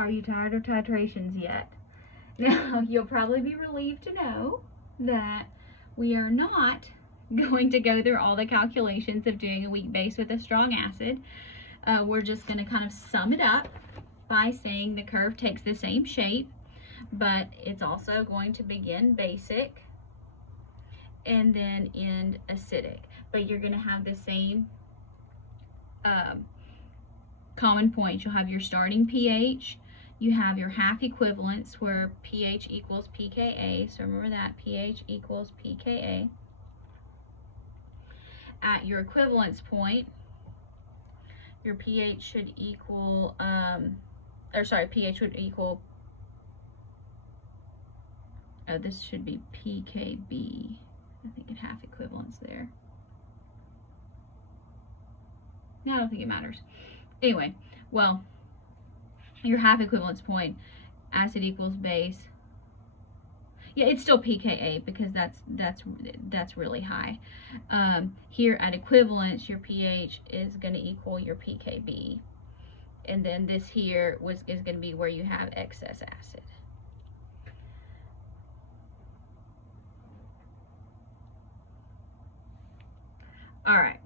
Are you tired of titrations yet? Now, you'll probably be relieved to know that we are not going to go through all the calculations of doing a weak base with a strong acid. We're just going to kind of sum it up by saying the curve takes the same shape, but it's also going to begin basic and then end acidic. But you're going to have the same common points. You'll have your starting pH, you have your half equivalence where pH equals pKa, so remember that, pH equals pKa. At your equivalence point, your pH should equal, pH would equal, this should be pKb, I think, at half equivalence there. No, I don't think it matters. Anyway, well, your half equivalence point, acid equals base. Yeah, it's still pKa because that's really high. Here at equivalence, your pH is going to equal your pKb, and then this here is going to be where you have excess acid. All right.